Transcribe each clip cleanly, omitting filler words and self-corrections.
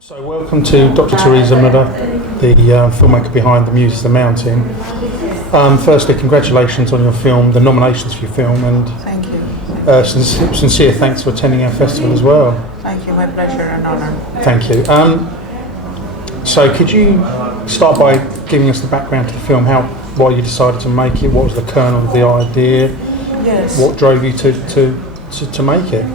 So welcome to Dr. Teresa Mular, the filmmaker behind The Muse, The Mountain. Firstly, congratulations on your film, the nominations for your film, and Thank you. sincere thanks for attending our festival as well. Thank you, my pleasure and honor. Thank you. So could you start by giving us the background to the film, why you decided to make it, what was the kernel of the idea, Yes. what drove you to make it?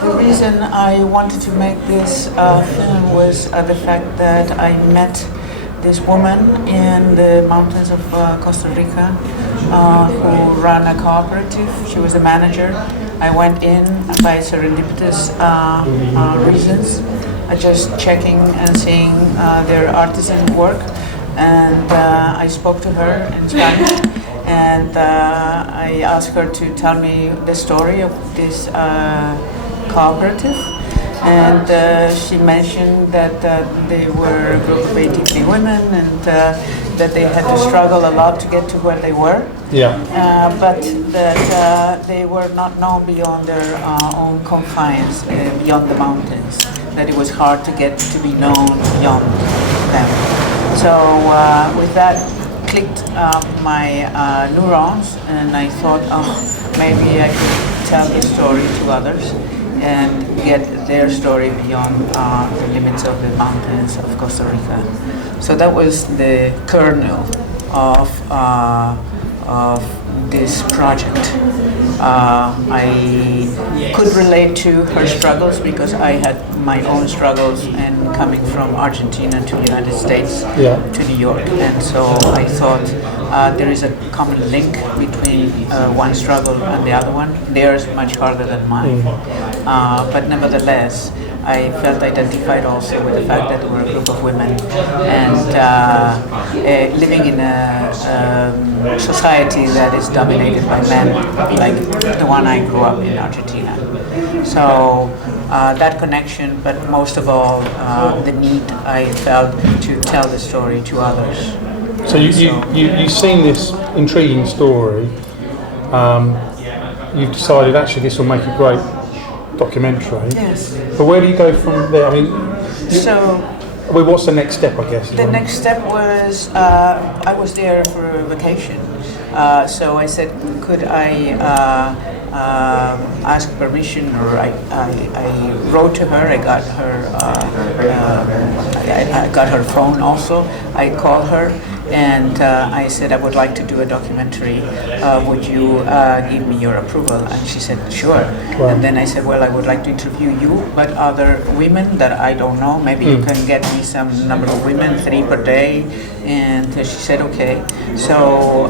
The reason I wanted to make this film was the fact that I met this woman in the mountains of Costa Rica who ran a cooperative. She was a manager. I went in by serendipitous reasons, just checking and seeing their artisan work. And I spoke to her in Spanish, and I asked her to tell me the story of this cooperative. And she mentioned that they were a group of 83 women, and that they had to struggle a lot to get to where they were. Yeah. But that they were not known beyond their own confines, beyond the mountains. That it was hard to get to be known beyond them. So with that clicked my neurons, and I thought, maybe I could tell this story to others and get their story beyond the limits of the mountains of Costa Rica. So that was the kernel of this project. I could relate to her struggles because I had my own struggles and coming from Argentina to the United States to New York, and so I thought there is a common link between one struggle and the other one. Theirs much harder than mine, but nevertheless I felt identified also with the fact that we were a group of women and living in a society that is dominated by men, like the one I grew up in Argentina. So that connection, but most of all the need I felt to tell the story to others. So you've seen this intriguing story. You've decided actually this will make a great documentary. Yes. But where do you go from there? I mean, what's the next step, I guess? The next step was I was there for a vacation, so I said, could I ask permission, or I wrote to her. I got her. I got her phone also. I called her. And I said, I would like to do a documentary. Would you give me your approval? And she said, sure. Wow. And then I said, well, I would like to interview you, but other women that I don't know. Maybe you can get me some number of women, 3 per day. And she said, okay. So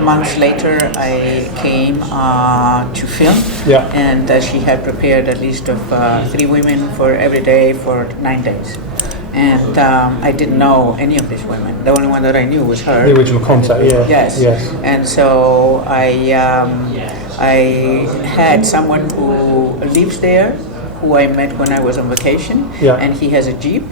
months later, I came to film. Yeah. And she had prepared a list of 3 women for every day for 9 days. And I didn't know any of these women. The only one that I knew was her. The original contact, yeah. Yes. And so I had someone who lives there, who I met when I was on vacation, and he has a Jeep,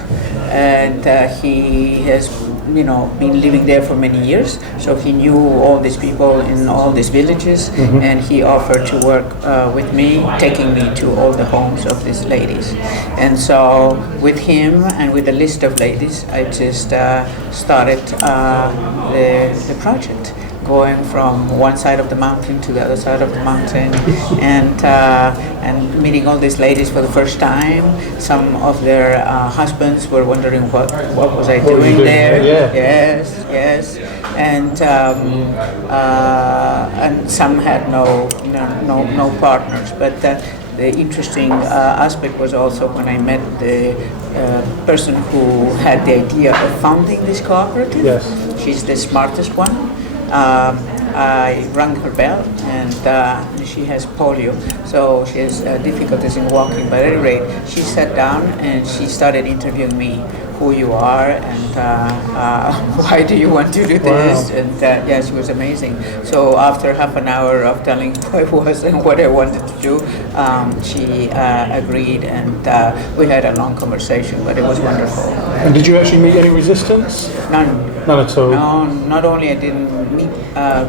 and he has been living there for many years, so he knew all these people in all these villages, and he offered to work with me, taking me to all the homes of these ladies. And so with him and with a list of ladies, I just started the project, going from one side of the mountain to the other side of the mountain, and meeting all these ladies for the first time. Some of their husbands were wondering what was I doing there. Yes. And some had no partners. But the interesting aspect was also when I met the person who had the idea of founding this cooperative. Yes. She's the smartest one. I rang her bell, and she has polio, so she has difficulties in walking. But at any rate, she sat down and she started interviewing me. Who you are, and why do you want to do this? Wow. And she was amazing. So after half an hour of telling who I was and what I wanted to do, she agreed, and we had a long conversation, but it was wonderful. And did you actually meet any resistance? None. None at all? No, not only I didn't meet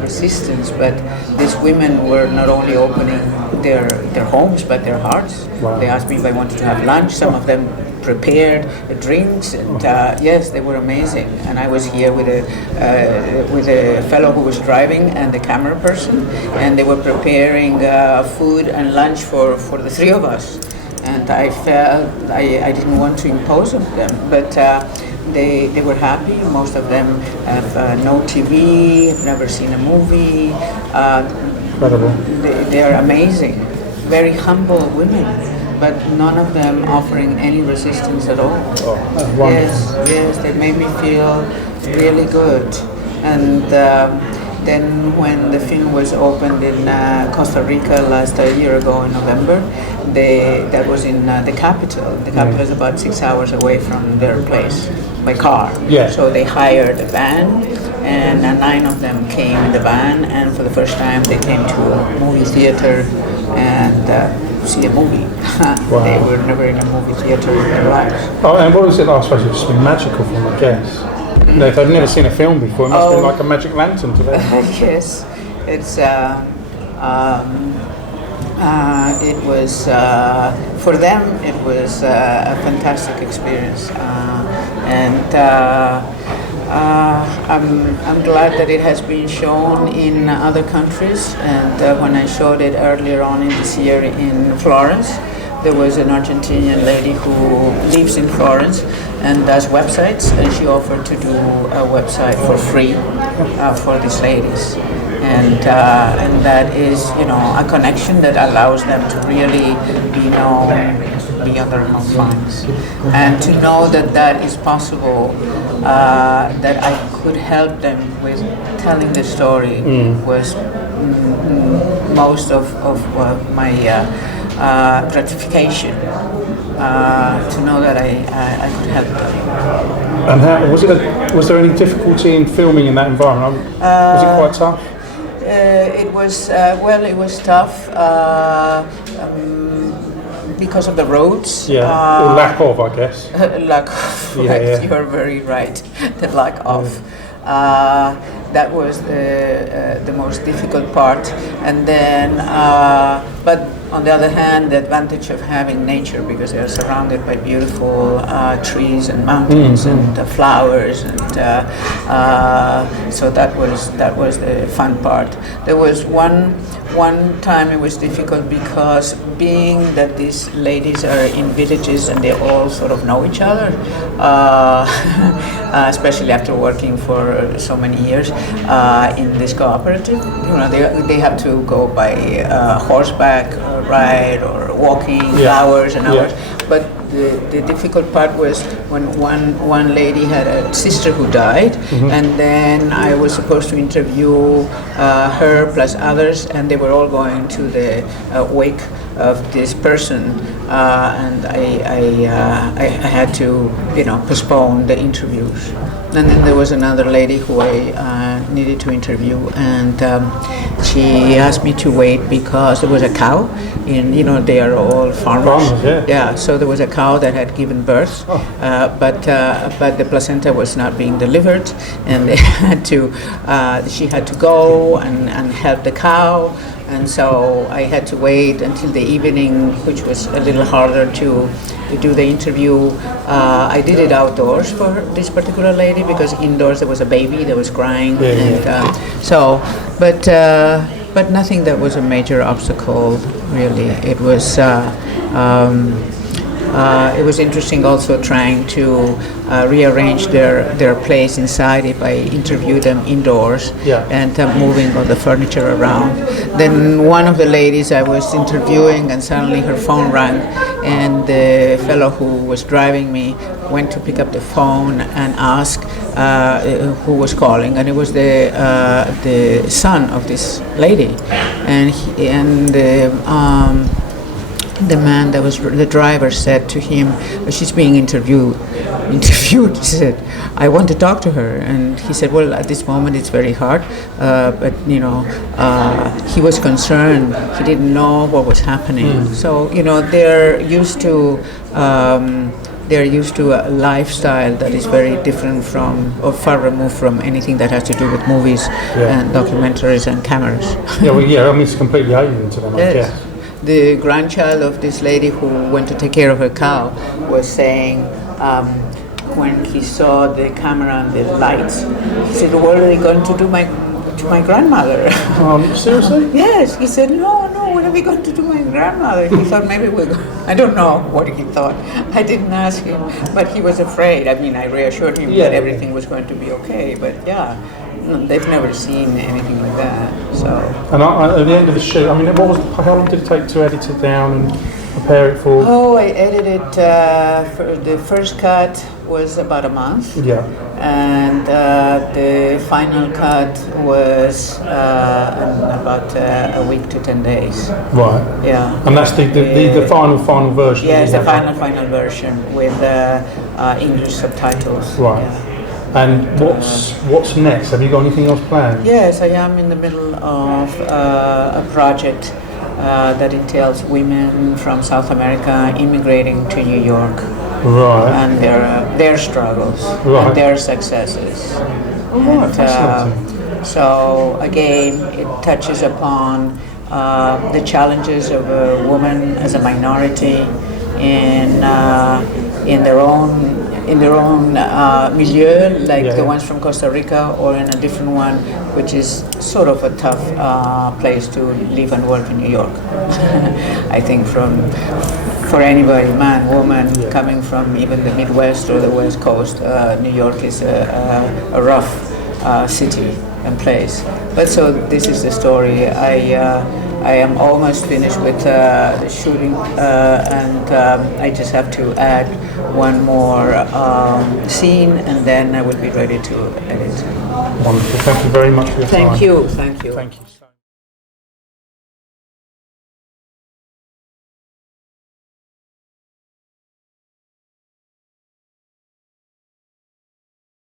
resistance, but these women were not only opening their homes, but their hearts. Wow. They asked me if I wanted to have lunch. Some of them prepared drinks, and yes, they were amazing. And I was here with a fellow who was driving and the camera person, and they were preparing food and lunch for the three of us. And I felt I didn't want to impose on them, but they were happy. Most of them have no TV, have never seen a movie. Incredible. They are amazing, very humble women, but none of them offering any resistance at all. Oh, Yes, they made me feel really good. And then when the film was opened in Costa Rica last year ago in November, that was in the capital. The capital is about 6 hours away from their place by car. Yeah. So they hired a van, and 9 of them came in the van, and for the first time they came to a movie theater and see a movie. Wow. They were never in a movie theater in their lives. Oh, and what was it? I suppose it's been magical for them, I guess. You know, if they've never seen a film before, it must have been like a magic lantern to them. Yes, it's it was for them. It was a fantastic experience, and I'm glad that it has been shown in other countries. And when I showed it earlier on in this year in Florence, there was an Argentinian lady who lives in Florence and does websites, and she offered to do a website for free for these ladies. And that is, a connection that allows them to really be known beyond their confines. And to know that that is possible, that I could help them with telling the story was most of my gratification. To know that I could help them. And how was there any difficulty in filming in that environment? Was it quite tough? It was tough because of the roads. Yeah, or lack of, I guess. Lack of, right. You're very right. The lack of. That was the most difficult part. And then, but on the other hand, the advantage of having nature, because they are surrounded by beautiful trees and mountains and flowers, and so that was the fun part. There was one time it was difficult because being that these ladies are in villages and they all sort of know each other, especially after working for so many years in this cooperative. They have to go by horseback ride or walking hours and hours. But the difficult part was when one lady had a sister who died, and then I was supposed to interview her plus others, and they were all going to the wake of this person, and I had to postpone the interviews. And then there was another lady who I needed to interview, and she asked me to wait because there was a cow. They are all farmers. Yeah. So there was a cow that had given birth, but the placenta was not being delivered, and they had to. She had to go and help the cow. And so I had to wait until the evening, which was a little harder to do the interview. I did it outdoors for this particular lady because indoors there was a baby that was crying, but nothing that was a major obstacle really. It was interesting also trying to rearrange their place inside if I interviewed them indoors and moving all the furniture around. Then one of the ladies I was interviewing, and suddenly her phone rang, and the fellow who was driving me went to pick up the phone and ask who was calling, and it was the son of this lady, and the man that was the driver said to him, she's being interviewed. He said, I want to talk to her. And he said, well, at this moment it's very hard, but he was concerned. He didn't know what was happening. So they're used to a lifestyle that is very different from, or far removed from, anything that has to do with movies and documentaries and cameras. I mean, it's completely alien to them, I guess. the grandchild of this lady who went to take care of her cow was saying, when he saw the camera and the lights, he said, "What are they going to do to my grandmother?" Seriously? Yes, he said, no, what are we going to do to my grandmother? He thought maybe I don't know what he thought. I didn't ask him, but he was afraid. I mean, I reassured him that everything was going to be okay, but yeah, they've never seen anything like that, so. And at the end of the shoot, I mean, how long did it take to edit it down and prepare it for? Oh, I edited, the first cut was about a month. Yeah. And the final cut was about a week to 10 days. Right. Yeah. And that's the final version? Yes, the final version with English subtitles. Right. Yeah. And what's next? Have you got anything else planned? Yes, I am in the middle of a project that entails women from South America immigrating to New York. Right. And their struggles Right. and their successes. Oh, right, fascinating. So again, it touches upon the challenges of a woman as a minority in their own milieu, like the ones from Costa Rica, or in a different one, which is sort of a tough place to live and work in New York. I think for anybody, man, woman, coming from even the Midwest or the West Coast, New York is a rough city and place. But so this is the story. I am almost finished with the shooting, and I just have to add one more scene, and then I will be ready to edit. Wonderful. Thank you very much for your time. Thank you. Thank you.